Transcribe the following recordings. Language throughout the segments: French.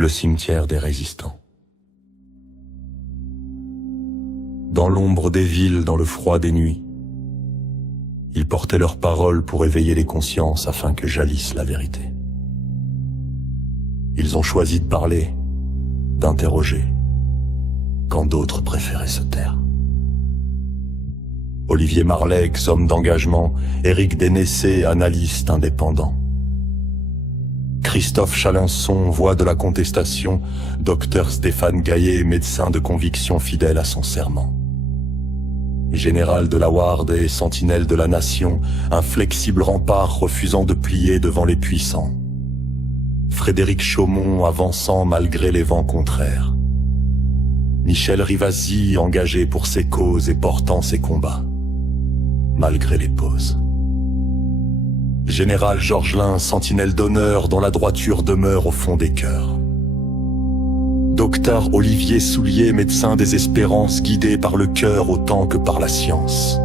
Le cimetière des résistants. Dans l'ombre des villes, dans le froid des nuits, ils portaient leurs paroles pour éveiller les consciences afin que jaillisse la vérité. Ils ont choisi de parler, d'interroger, quand d'autres préféraient se taire. Olivier Marleix, homme d'engagement, Éric Dénessé, analyste indépendant. Christophe Chalençon, voix de la contestation, Dr Stéphane Gaillet, médecin de conviction fidèle à son serment. Général de la Ward et sentinelle de la nation, inflexible rempart refusant de plier devant les puissants. Frédéric Chaumont avançant malgré les vents contraires. Michel Rivasi engagé pour ses causes et portant ses combats, malgré les pauses. Général Georges Lin, sentinelle d'honneur dont la droiture demeure au fond des cœurs. Docteur Olivier Soulier, médecin des espérances, guidé par le cœur autant que par la science.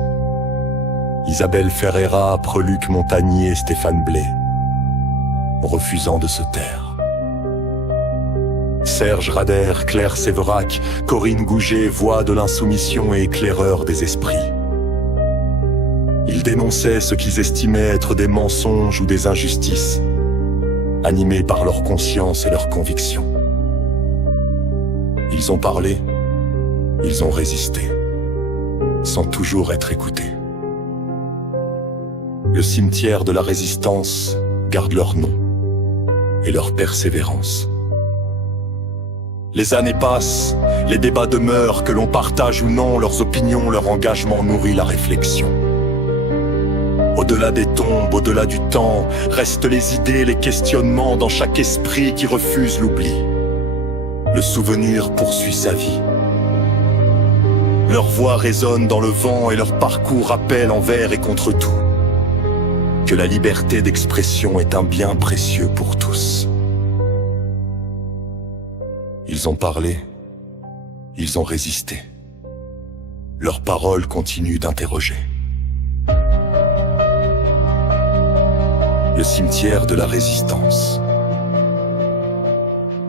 Isabelle Ferreira, Preluc Montagnier, Stéphane Blé, refusant de se taire. Serge Rader, Claire Séverac, Corinne Gouget, voix de l'insoumission et éclaireur des esprits. Ils dénonçaient ce qu'ils estimaient être des mensonges ou des injustices, animés par leur conscience et leurs convictions. Ils ont parlé, ils ont résisté, sans toujours être écoutés. Le cimetière de la résistance garde leur nom et leur persévérance. Les années passent, les débats demeurent, que l'on partage ou non leurs opinions, leur engagement nourrit la réflexion. Au-delà des tombes, au-delà du temps, restent les idées, les questionnements dans chaque esprit qui refuse l'oubli. Le souvenir poursuit sa vie. Leur voix résonne dans le vent et leur parcours rappelle envers et contre tout que la liberté d'expression est un bien précieux pour tous. Ils ont parlé, ils ont résisté. Leurs paroles continuent d'interroger. Le cimetière de la résistance.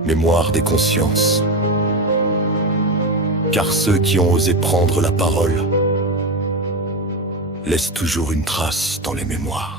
Mémoire des consciences. Car ceux qui ont osé prendre la parole laissent toujours une trace dans les mémoires.